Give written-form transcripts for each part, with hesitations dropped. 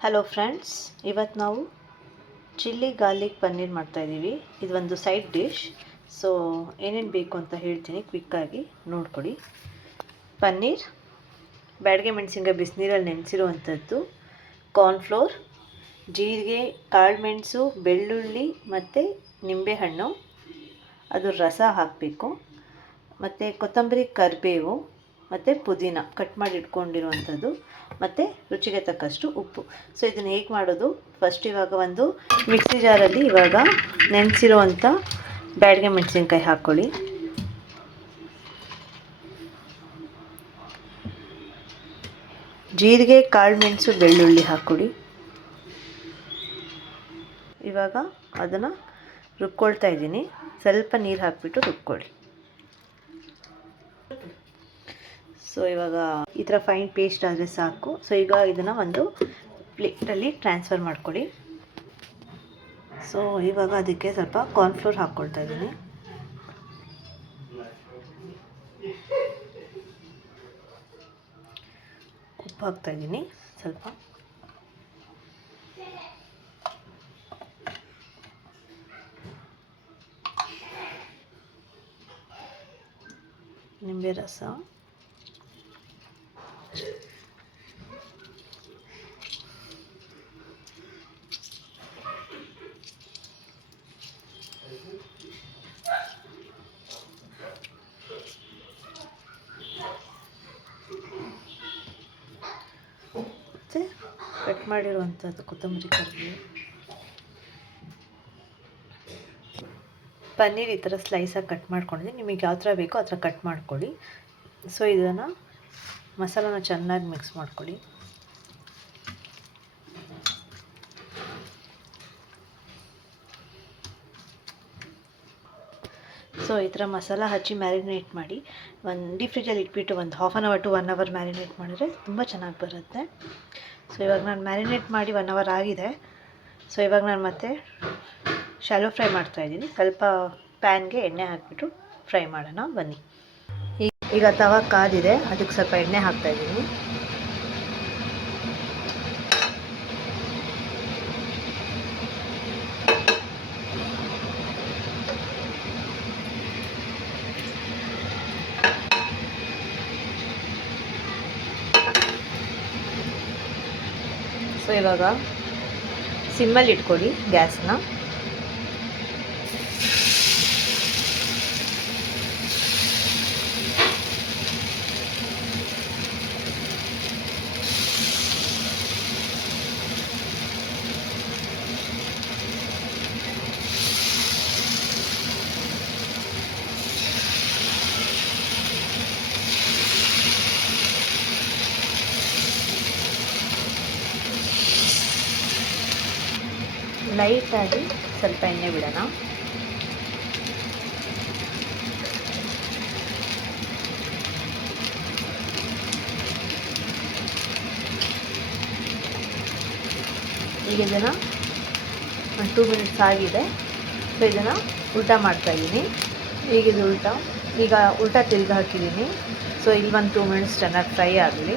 Hello friends, ಇವತ್ತು ನಾವು chilli garlic paneer ಮಾಡ್ತಾಯಿದ್ದೀವಿ. ಇದೊಂದು ಸೈಡ್ ಡಿಶ್. ಸೊ ಏನೇನು ಬೇಕು ಅಂತ ಹೇಳ್ತೀನಿ, ಕ್ವಿಕ್ಕಾಗಿ ನೋಡ್ಕೊಡಿ. ಪನ್ನೀರ್, ಬ್ಯಾಡಗೆ ಮೆಣಸಿನ್ಕಾಯಿ ಬಿಸಿನೀರಲ್ಲಿ ನೆನೆಸಿರುವಂಥದ್ದು, ಕಾರ್ನ್ಫ್ಲೋರ್, ಜೀರಿಗೆ, ಕಾಳುಮೆಣಸು, ಬೆಳ್ಳುಳ್ಳಿ ಮತ್ತು ನಿಂಬೆಹಣ್ಣು, ಅದು ರಸ ಹಾಕಬೇಕು, ಮತ್ತು ಕೊತ್ತಂಬರಿ, ಕರಿಬೇವು ಮತ್ತು ಪುದೀನ ಕಟ್ ಮಾಡಿ ಇಟ್ಕೊಂಡಿರುವಂಥದ್ದು, ಮತ್ತು ರುಚಿಗೆ ತಕ್ಕಷ್ಟು ಉಪ್ಪು. ಸೊ ಇದನ್ನು ಹೇಗೆ ಮಾಡೋದು, ಫಸ್ಟ್ ಇವಾಗ ಒಂದು ಮಿಕ್ಸಿ ಜಾರಲ್ಲಿ ಇವಾಗ ನೆನೆಸಿರುವಂಥ ಬ್ಯಾಡಗೆ ಮೆಣಸಿನ್ಕಾಯಿ ಹಾಕ್ಕೊಳ್ಳಿ. ಜೀರಿಗೆ, ಕಾಳುಮೆಣಸು, ಬೆಳ್ಳುಳ್ಳಿ ಹಾಕ್ಕೊಳ್ಳಿ. ಇವಾಗ ಅದನ್ನು ರುಬ್ಕೊಳ್ತಾ ಇದ್ದೀನಿ. ಸ್ವಲ್ಪ ನೀರು ಹಾಕಿಬಿಟ್ಟು ರುಬ್ಕೊಳ್ಳಿ. ಸೊ ಇವಾಗ ಈ ಥರ ಫೈನ್ ಪೇಸ್ಟ್ ಆದರೆ ಸಾಕು. ಸೊ ಈಗ ಇದನ್ನು ಒಂದು ಪ್ಲೇಟಲ್ಲಿ ಟ್ರಾನ್ಸ್ಫರ್ ಮಾಡ್ಕೊಳ್ಳಿ. ಸೊ ಇವಾಗ ಅದಕ್ಕೆ ಸ್ವಲ್ಪ ಕಾರ್ನ್ಫ್ಲೋರ್ ಹಾಕ್ಕೊಳ್ತಾ ಇದ್ದೀನಿ. ಉಪ್ಪು ಹಾಕ್ತಾ ಇದ್ದೀನಿ ಸ್ವಲ್ಪ. ನಿಂಬೆ ರಸ, ಮತ್ತು ಕಟ್ ಮಾಡಿರುವಂಥದ್ದು ಕೊತ್ತಂಬರಿ, ಕರಿಬೇವು. ಪನ್ನೀರ್ ಈ ಥರ ಸ್ಲೈಸಾಗಿ ಕಟ್ ಮಾಡ್ಕೊಂಡಿದ್ದೀನಿ. ನಿಮಗೆ ಯಾವ ಥರ ಬೇಕೋ ಆ ಥರ ಕಟ್ ಮಾಡ್ಕೊಳ್ಳಿ. ಸೊ ಇದನ್ನು ಮಸಾಲಾನ ಚೆನ್ನಾಗಿ ಮಿಕ್ಸ್ ಮಾಡ್ಕೊಳ್ಳಿ. ಸೊ ಈ ಥರ ಮಸಾಲ ಹಚ್ಚಿ ಮ್ಯಾರಿನೇಟ್ ಮಾಡಿ ಡೀಪ್ ಫ್ರಿಜ್ಜಲ್ಲಿ ಇಟ್ಬಿಟ್ಟು ಒಂದು ½ an hour to 1 hour marinate ಮಾಡಿದರೆ ತುಂಬ ಚೆನ್ನಾಗಿ ಬರುತ್ತೆ. ಸೊ ಇವಾಗ ನಾನು ಮ್ಯಾರಿನೇಟ್ ಮಾಡಿ 1 ಅವರ್ ಆಗಿದೆ. ಸೊ ಇವಾಗ ನಾನು ಮತ್ತೆ ಶಾಲೋ ಫ್ರೈ ಮಾಡ್ತಾಯಿದ್ದೀನಿ. ಸ್ವಲ್ಪ ಪ್ಯಾನ್ಗೆ ಎಣ್ಣೆ ಹಾಕಿಬಿಟ್ಟು ಫ್ರೈ ಮಾಡೋಣ ಬನ್ನಿ. ಈಗ ತವಾ ಕಾದಿದೆ, ಅದಕ್ಕೆ ಸ್ವಲ್ಪ ಎಣ್ಣೆ ಹಾಕ್ತಾಯಿದ್ದೀನಿ. ಸೊ ಇವಾಗ ಸಿಮ್ಮಲ್ಲಿ ಇಟ್ಕೊಳ್ಳಿ ಗ್ಯಾಸ್ನ. ಲೈಟಾಗಿ ಸ್ವಲ್ಪ ಎಣ್ಣೆ ಬಿಡೋಣ. ಈಗ ಇದನ್ನು ಒಂದು 2 ಮಿನಿಟ್ಸ್ ಆಗಿದೆ. ಸೊ ಇದನ್ನು ಉಲ್ಟಾ ಮಾಡ್ತಾಯಿದ್ದೀನಿ. ಈಗ ಇದು ಈಗ ಉಲ್ಟಾ ತಿರುಗಿ ಹಾಕಿದ್ದೀನಿ. ಸೊ ಇಲ್ಲಿ ಒಂದು 2 ಮಿನಿಟ್ಸ್ ಚೆನ್ನಾಗಿ ಫ್ರೈ ಆಗಲಿ.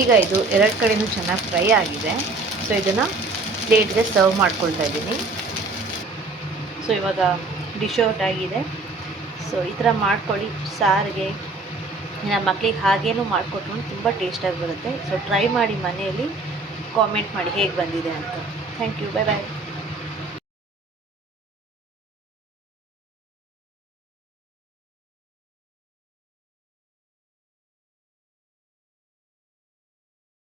ಈಗ ಇದು 2 ಕಡೆಯೂ ಚೆನ್ನಾಗಿ ಫ್ರೈ ಆಗಿದೆ. ಸೊ ಇದನ್ನು ಪ್ಲೇಟ್ಗೆ ಸರ್ವ್ ಮಾಡ್ಕೊಳ್ತಾ ಇದ್ದೀನಿ. ಸೊ ಇವಾಗ ಡಿಶ್ ಔಟ್ ಆಗಿದೆ. ಸೊ ಈ ಥರ ಮಾಡ್ಕೊಳ್ಳಿ. ಸಾರಿಗೆ ನಮ್ಮ ಮಕ್ಕಳಿಗೆ ಹಾಗೇನೂ ಮಾಡಿಕೊಟ್ರು ತುಂಬ ಟೇಸ್ಟಾಗಿ ಬರುತ್ತೆ. ಸೊ ಟ್ರೈ ಮಾಡಿ ಮನೆಯಲ್ಲಿ, ಕಾಮೆಂಟ್ ಮಾಡಿ ಹೇಗೆ ಬಂದಿದೆ ಅಂತ. Thank you, bye bye.